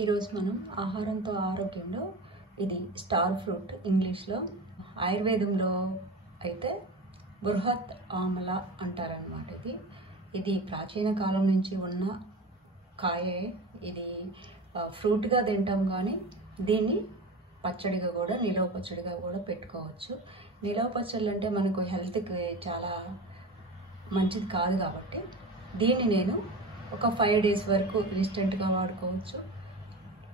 ఈరోజు మనం ఆహారంతో ఆరోగ్యంలో ఇది స్టార్ ఫ్రూట్ ఇంగ్లీష్లో, ఆయుర్వేదంలో అయితే బృహత్ ఆమ్ల అంటారనమాట. ఇది ప్రాచీన కాలం నుంచి ఉన్న కాయే. ఇది ఫ్రూట్గా తింటాం, కానీ దీన్ని పచ్చడిగా కూడా, నిలవ పచ్చడిగా కూడా పెట్టుకోవచ్చు. నిలవ పచ్చళ్ళు అంటే మనకు హెల్త్కి చాలా మంచిది కాదు కాబట్టి దీన్ని నేను ఒక 5 days వరకు ఇన్స్టెంట్గా వాడుకోవచ్చు,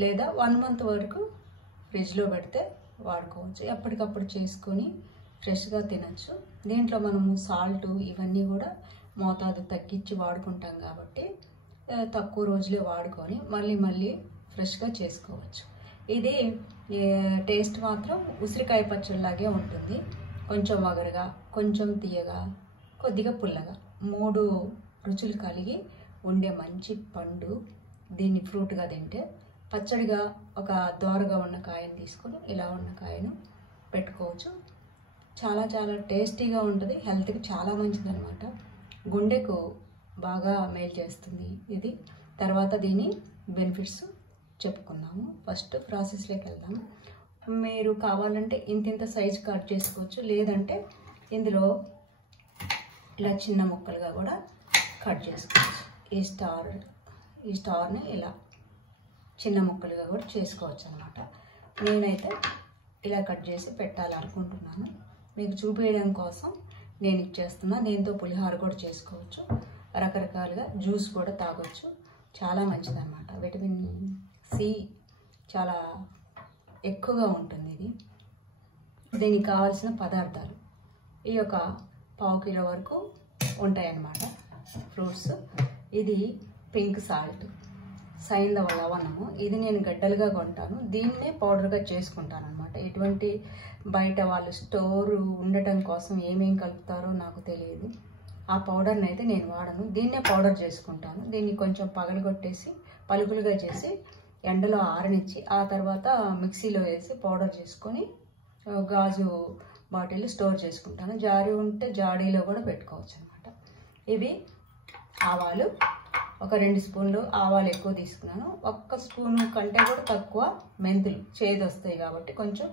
లేదా 1 month వరకు ఫ్రిడ్జ్లో పెడితే వాడుకోవచ్చు. ఎప్పటికప్పుడు చేసుకొని ఫ్రెష్గా తినచ్చు. దీంట్లో మనము సాల్ట్ ఇవన్నీ కూడా మోతాదు తగ్గించి వాడుకుంటాం కాబట్టి తక్కువ రోజులే వాడుకొని మళ్ళీ ఫ్రెష్గా చేసుకోవచ్చు. ఇది టేస్ట్ మాత్రం ఉసిరికాయ పచ్చడిలాగే ఉంటుంది. కొంచెం వగరుగా, కొంచెం తీయగా, కొద్దిగా పుల్లగా, 3 రుచులు కలిగి ఉండే మంచి పండు. దీన్ని ఫ్రూట్గా తింటే, పచ్చడిగా ఒక దోరగా ఉన్న కాయను తీసుకొని ఇలా ఉన్న కాయను పెట్టుకోవచ్చు. చాలా చాలా టేస్టీగా ఉంటుంది. హెల్త్కి చాలా మంచిది అనమాట. గుండెకు బాగా మేలు చేస్తుంది ఇది. తర్వాత దీని బెనిఫిట్స్ చెప్పుకున్నాము. ఫస్ట్ ప్రాసెస్లోకి వెళ్దాం. మీరు కావాలంటే ఇంత సైజు కట్ చేసుకోవచ్చు, లేదంటే ఇందులో ఇలా చిన్న ముక్కలుగా కూడా కట్ చేసుకోవచ్చు. ఈ స్టార్ని ఇలా చిన్న ముక్కలుగా కూడా చేసుకోవచ్చు అనమాట. నేనైతే ఇలా కట్ చేసి పెట్టాలనుకుంటున్నాను. మీకు చూపించడం కోసం నేను ఇచ్చేస్తున్నా. దీంతో పులిహోర కూడా చేసుకోవచ్చు, రకరకాలుగా జ్యూస్ కూడా తాగొచ్చు. చాలా మంచిదన్నమాట. విటమిన్ సి చాలా ఎక్కువగా ఉంటుంది. దీనికి కావాల్సిన పదార్థాలు ఈ యొక్క 1/4 kg వరకు ఉంటాయన్నమాట. ఫ్రూట్స్, ఇది పింక్ సాల్ట్, సైంధవ లవణము. ఇది నేను గడ్డలుగా కొంటాను. దీన్నే పౌడర్గా చేసుకుంటాను అనమాట. ఎటువంటి బయట వాళ్ళు స్టోర్ ఉండటం కోసం ఏమేం కలుపుతారో నాకు తెలియదు. ఆ పౌడర్ని అయితే నేను వాడను. దీన్నే పౌడర్ చేసుకుంటాను. దీన్ని కొంచెం పగలగొట్టేసి పలుకులుగా చేసి ఎండలో ఆరనిచ్చి ఆ తర్వాత మిక్సీలో వేసి పౌడర్ చేసుకొని గాజు బాటిల్ స్టోర్ చేసుకుంటాను. జాడీ ఉంటే జాడీలో కూడా పెట్టుకోవచ్చు అనమాట. ఇవి ఆవాలు, ఒక 2 స్పూన్లు ఆవాలు ఎక్కువ తీసుకున్నాను. 1 స్పూను కంటే కూడా తక్కువ మెంతులు. చేదు వస్తాయి కాబట్టి కొంచెం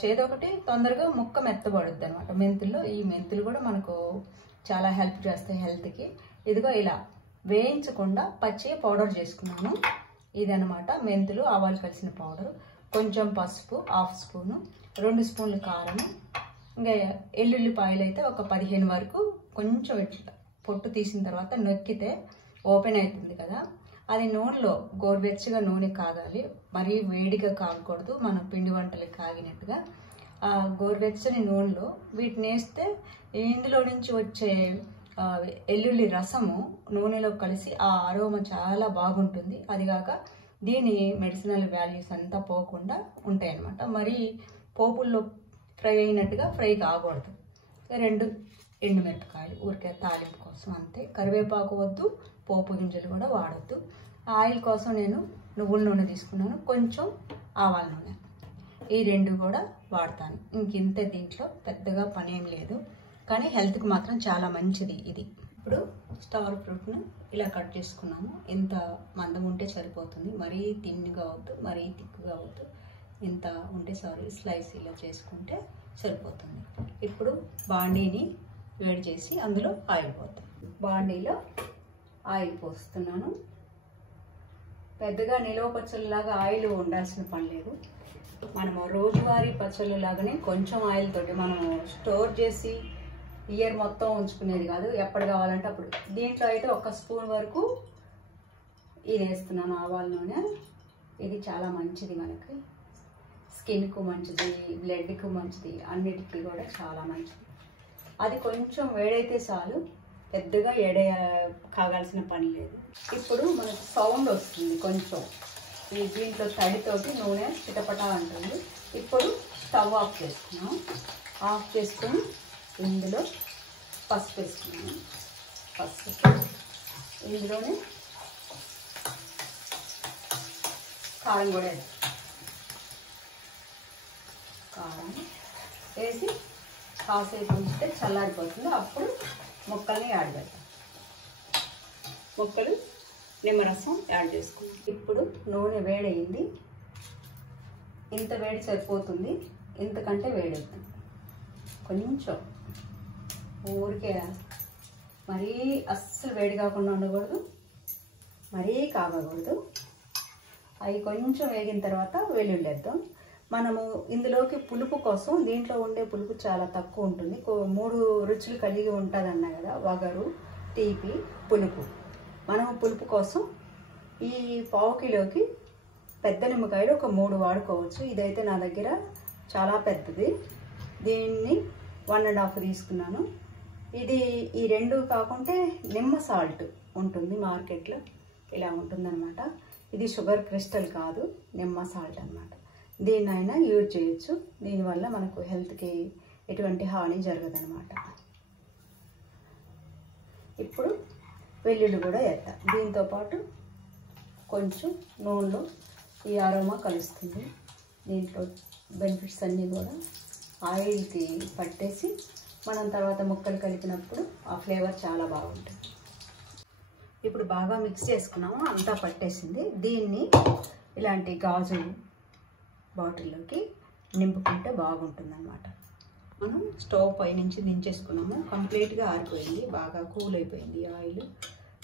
చేదు ఒకటి, తొందరగా ముక్క మెత్తబడుద్ది అనమాట మెంతుల్లో. ఈ మెంతులు కూడా మనకు చాలా హెల్ప్ చేస్తాయి హెల్త్కి. ఇదిగో ఇలా వేయించకుండా పచ్చి పౌడర్ చేసుకున్నాను. ఇదనమాట మెంతులు ఆవాలు కలిసిన పౌడర్. కొంచెం పసుపు 1/2 స్పూను, 2 స్పూన్లు కారం, ఇంకా ఎల్లుల్లిపాయలు అయితే ఒక 15 వరకు. కొంచెం ఇట్లా పొట్టు తీసిన తర్వాత నొక్కితే ఓపెన్ అవుతుంది కదా, అది నూనెలో గోరువెచ్చగా నూనె కాగాలి. మరీ వేడిగా కాగకూడదు, మనం పిండి వంటలకు కాగినట్టుగా. ఆ గోరువెచ్చని నూనెలో వీటిని వేస్తే ఇందులో నుంచి వచ్చే ఎల్లుల్లి రసము నూనెలో కలిసి ఆ అరోమా చాలా బాగుంటుంది. అదిగాక దీని మెడిసినల్ వాల్యూస్ అంతా పోకుండా ఉంటాయి అన్నమాట. మరి పోపుల్లో ఫ్రై అయినట్టుగా ఫ్రై కాకూడదు. 2 ఎండుమిరపకాయలు ఊరికే తాలింపు కోసం అంతే. కరివేపాకు వద్దు, పోపు గింజలు కూడా వాడద్దు. ఆయిల్ కోసం నేను నువ్వుల నూనె తీసుకున్నాను, కొంచెం ఆవాల నూనె. ఈ 2 కూడా వాడతాను. ఇంతే, దీంట్లో పెద్దగా పని ఏం లేదు, కానీ హెల్త్కి మాత్రం చాలా మంచిది ఇది. ఇప్పుడు స్టార్ ఫ్రూట్ను ఇలా కట్ చేసుకున్నాము. ఇంత మందం ఉంటే సరిపోతుంది. మరీ తిన్నుగా వద్దు, మరీ తిక్కుగా వద్దు. ఇంత ఉంటే స్లైస్ ఇలా చేసుకుంటే సరిపోతుంది. ఇప్పుడు బాండీని వేడి చేసి అందులో ఆయిల్ పోతాం. బాండీలో ఆయిల్ పోస్తున్నాను. పెద్దగా నిలవ పచ్చళ్ళలాగా ఆయిల్ ఉండాల్సిన పని లేదు. మనము రోజువారీ పచ్చళ్ళలాగానే కొంచెం ఆయిల్ తోటి మనం స్టోర్ చేసి ఇయర్ మొత్తం ఉంచుకునేది కాదు, ఎప్పుడు కావాలంటే అప్పుడు. దీంట్లో అయితే 1 స్పూన్ వరకు ఇది వేస్తున్నాను, ఆవాల నూనె. ఇది చాలా మంచిది, మనకి స్కిన్కు మంచిది, బ్లడ్కు మంచిది, అన్నిటికీ కూడా చాలా మంచిది. అది కొంచెం వేడైతే చాలు, పెద్దగా కాగాల్సిన పని లేదు. ఇప్పుడు మనకు సౌండ్ వస్తుంది కొంచెం, ఈ దీంట్లో తడితోటి నూనె చిటపటా అంటుంది. ఇప్పుడు స్టవ్ ఆఫ్ చేసుకున్నాం. ఆఫ్ చేసుకొని ఇందులో పసుపు వేసుకున్నాను. పసుపు ఇందులోనే కారం కూడా కారం వేసి కాసేపు ఉంచితే చల్లారిపోతుంది. అప్పుడు ముక్కల్ని యాడ్ చేద్దాం. ముక్కలు నిమ్మరసం యాడ్ చేసుకున్నాం. ఇప్పుడు నూనె వేడయింది. ఇంత వేడి సరిపోతుంది, ఇంతకంటే వేడవుతుంది. కొంచెం ఊరికే మరీ అస్సలు వేడి కాకుండా ఉండకూడదు, మరీ కాగకూడదు. అవి కొంచెం వేగిన తర్వాత వెల్లుల్లి వేద్దాం. మనము ఇందులోకి పులుపు కోసం, దీంట్లో ఉండే పులుపు చాలా తక్కువ ఉంటుంది. 3 రుచులు కలిగి ఉంటుంది అన్నా కదా, వగరు, తీపి, పులుపు. మనం పులుపు కోసం ఈ పావు కిలోకి పెద్ద నిమ్మకాయలు ఒక 3 వాడుకోవచ్చు. ఇదైతే నా దగ్గర చాలా పెద్దది, దీన్ని 1.5 తీసుకున్నాను. ఇది ఈ 2 కాకుంటే నిమ్మ సాల్ట్ ఉంటుంది మార్కెట్లో, ఇలా ఉంటుందన్నమాట. ఇది షుగర్ క్రిస్టల్ కాదు, నిమ్మ సాల్ట్ అన్నమాట. దీన్నైనా యూజ్ చేయొచ్చు. దీనివల్ల మనకు హెల్త్కి ఎటువంటి హాని జరగదన్నమాట. ఇప్పుడు వెల్లుల్లి కూడా వేద్దాం. దీంతోపాటు కొంచెం నూనెలో ఈ అరోమా కలుస్తుంది. దీంట్లో బెనిఫిట్స్ అన్నీ కూడా ఆయిల్కి పట్టేసి మనం తర్వాత ముక్కలు కలిపినప్పుడు ఆ ఫ్లేవర్ చాలా బాగుంటుంది. ఇప్పుడు బాగా మిక్స్ చేసుకున్నాము, అంతా పట్టేసింది. దీన్ని ఇలాంటి గాజు బాటిల్లోకి నింపుకుంటే బాగుంటుంది అన్నమాట. మనం స్టవ్ పై నుంచి దించేసుకున్నాము. కంప్లీట్గా ఆరిపోయింది, బాగా కూల్ అయిపోయింది ఆయిల్.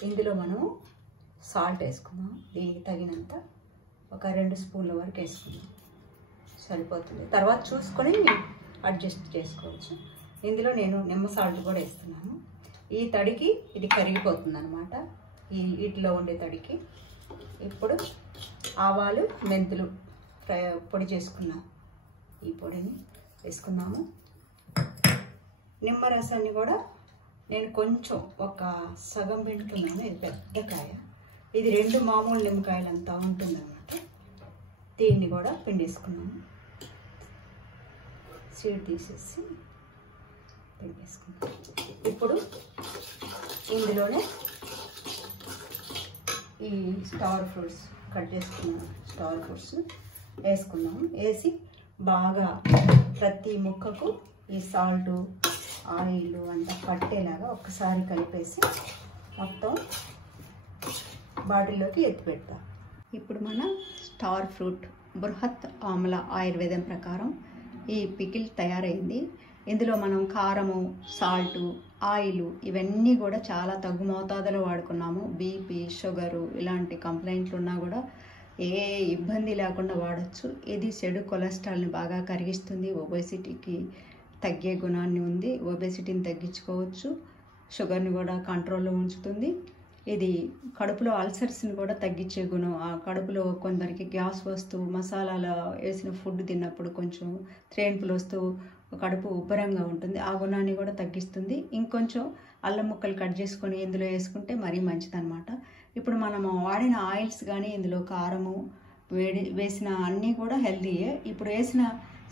ఇందులో మనము సాల్ట్ వేసుకుందాం. దీనికి తగినంత ఒక 2 స్పూన్ల వరకు వేసుకుందాం, సరిపోతుంది. తర్వాత చూసుకొని అడ్జస్ట్ చేసుకోవచ్చు. ఇందులో నేను నిమ్మ సాల్ట్ కూడా వేస్తున్నాను. ఈ తడికి ఇది కరిగిపోతుంది అన్నమాట, ఈ వీటిలో ఉండే తడికి. ఇప్పుడు ఆవాలు, మెంతులు పొడి చేసుకున్న ఈ పొడిని వేసుకున్నాము. నిమ్మరసాన్ని కూడా నేను కొంచెం ఒక సగం పిండుతున్నాను. ఇది పెద్ద కాయ, ఇది 2 మామూలు నిమ్మకాయలు అంతా ఉంటుంది అన్నమాట. దీన్ని కూడా పిండేసుకున్నాము. సీడ్ తీసేసి పిండేసుకున్నాం. ఇప్పుడు ఇందులోనే ఈ స్టార్ ఫ్రూట్స్ కట్ చేసుకున్న స్టార్ ఫ్రూట్స్ వేసుకున్నాము. వేసి బాగా ప్రతి ముక్కకు ఈ సాల్ట్, ఆయిల్ అంతా పట్టేలాగా ఒక్కసారి కలిపేసి మొత్తం బాటిల్లోకి ఎత్తి పెడతాం. ఇప్పుడు మన స్టార్ ఫ్రూట్ బృహత్ ఆమ్ల ఆయుర్వేదం ప్రకారం ఈ పికిల్ తయారైంది. ఇందులో మనం కారము, సాల్టు, ఆయిల్ ఇవన్నీ కూడా చాలా తగ్గు మోతాదులో వాడుకున్నాము. బీపీ, షుగరు ఇలాంటి కంప్లైంట్లు ఉన్నా కూడా ఏ ఇబ్బంది లేకుండా వాడచ్చు. ఇది చెడు కొలెస్ట్రాల్ని బాగా కరిగిస్తుంది, ఒబేసిటీకి తగ్గే గుణాన్ని ఉంది. ఒబేసిటీని తగ్గించుకోవచ్చు, షుగర్ని కూడా కంట్రోల్లో ఉంచుతుంది. ఇది కడుపులో అల్సర్స్ని కూడా తగ్గించే గుణం. ఆ కడుపులో కొందరికి గ్యాస్ వస్తూ మసాలాల వేసిన ఫుడ్ తిన్నప్పుడు కొంచెం త్రేన్పులు వస్తూ కడుపు ఉబ్బరంగా ఉంటుంది, ఆ గుణాన్ని కూడా తగ్గిస్తుంది. ఇంకొంచెం అల్లం ముక్కలు కట్ చేసుకొని ఇందులో వేసుకుంటే మరీ మంచిదన్నమాట. ఇప్పుడు మనము వాడిన ఆయిల్స్ కానీ, ఇందులో కారము వేసిన అన్నీ కూడా హెల్తీయే. ఇప్పుడు వేసిన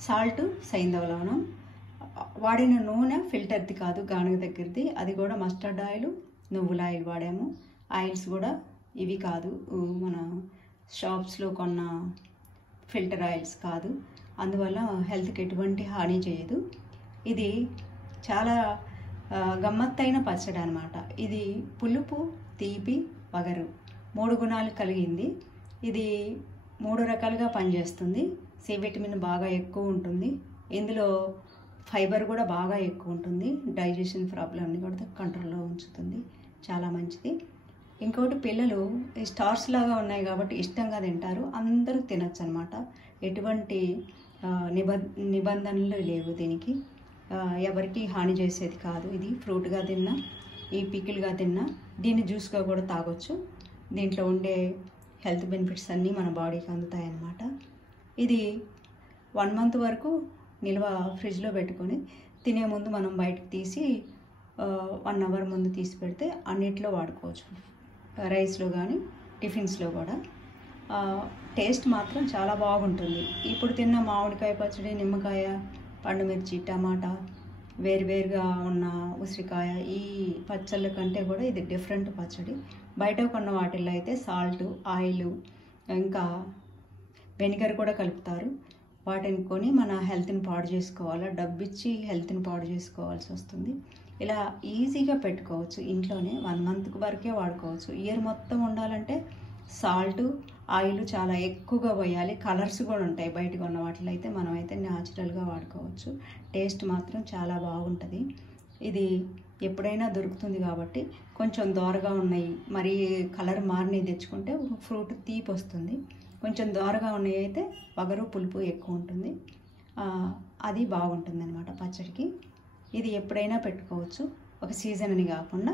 సాల్ట్ సైంధవ లవణం, వాడిన నూనె ఫిల్టర్ది కాదు, గానుగ దగ్గరది, అది కూడా మస్టర్డ్ ఆయిల్, నువ్వుల ఆయిల్ వాడాము. ఆయిల్స్ కూడా ఇవి కాదు, మన షాప్స్లో కొన్న ఫిల్టర్ ఆయిల్స్ కాదు. అందువల్ల హెల్త్కి ఎటువంటి హాని చేయదు. ఇది చాలా గమ్మత్తైన పచ్చడి అనమాట. ఇది పులుపు, తీపి, వగరు 3 గుణాలు కలిగింది. ఇది 3 రకాలుగా పనిచేస్తుంది. సి విటమిన్ బాగా ఎక్కువ ఉంటుంది. ఇందులో ఫైబర్ కూడా బాగా ఎక్కువ ఉంటుంది. డైజెషన్ ప్రాబ్లమ్ని కూడా కంట్రోల్లో ఉంచుతుంది, చాలా మంచిది. ఇంకోటి, పిల్లలు స్టార్స్ లాగా ఉన్నాయి కాబట్టి ఇష్టంగా తింటారు, అందరూ తినచ్చు అనమాట. ఎటువంటి నిబంధనలు లేవు దీనికి, ఎవరికి హాని చేసేది కాదు. ఇది ఫ్రూట్గా తిన్నా, ఈ పికిల్గా తిన్నా, దీన్ని జ్యూస్గా కూడా తాగొచ్చు. దీంట్లో ఉండే హెల్త్ బెనిఫిట్స్ అన్నీ మన బాడీకి అందుతాయి అన్నమాట. ఇది 1 మంత్ వరకు నిల్వ ఫ్రిడ్జ్లో పెట్టుకొని తినే ముందు మనం బయటకు తీసి 1 అవర్ ముందు తీసి పెడితే అన్నిట్లో వాడుకోవచ్చు, రైస్లో కానీ టిఫిన్స్లో కూడా. టేస్ట్ మాత్రం చాలా బాగుంటుంది. ఇప్పుడు తిన్న మామిడికాయ పచ్చడి, నిమ్మకాయ, పండుమిర్చి, టమాటా, వేరువేరుగా ఉన్న ఉసిరికాయ, ఈ పచ్చళ్ళ కంటే కూడా ఇది డిఫరెంట్ పచ్చడి. బయట కొన్న వాటిల్లో అయితే సాల్ట్, ఆయిల్, ఇంకా వెనిగర్ కూడా కలుపుతారు. వాటిని కొని మన హెల్త్ని పాడు చేసుకోవాలా, డబ్బిచ్చి హెల్త్ని పాడు చేసుకోవాల్సి వస్తుంది. ఇలా ఈజీగా పెట్టుకోవచ్చు ఇంట్లోనే. 1 మంత్ వరకే వాడుకోవచ్చు. ఇయర్ మొత్తం ఉండాలంటే సాల్ట్, ఆయిల్ చాలా ఎక్కువగా పోయాలి. కలర్స్ కూడా ఉంటాయి బయట కొన్న వాటిలో అయితే. మనమైతే న్యాచురల్గా వాడుకోవచ్చు. టేస్ట్ మాత్రం చాలా బాగుంటుంది. ఇది ఎప్పుడైనా దొరుకుతుంది కాబట్టి కొంచెం దోరగా ఉన్నాయి, మరి కలర్ మారినవి తెచ్చుకుంటే ఫ్రూట్ తీపి వస్తుంది. కొంచెం దోరగా ఉన్నాయి అయితే వగరు పులుపు ఎక్కువ ఉంటుంది. అది బాగుంటుంది అనమాట పచ్చడికి. ఇది ఎప్పుడైనా పెట్టుకోవచ్చు. ఒక సీజన్ అని కాకుండా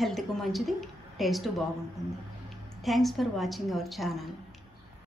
హెల్త్కు మంచిది, టేస్ట్ బాగుంటుంది. Thanks for watching our channel.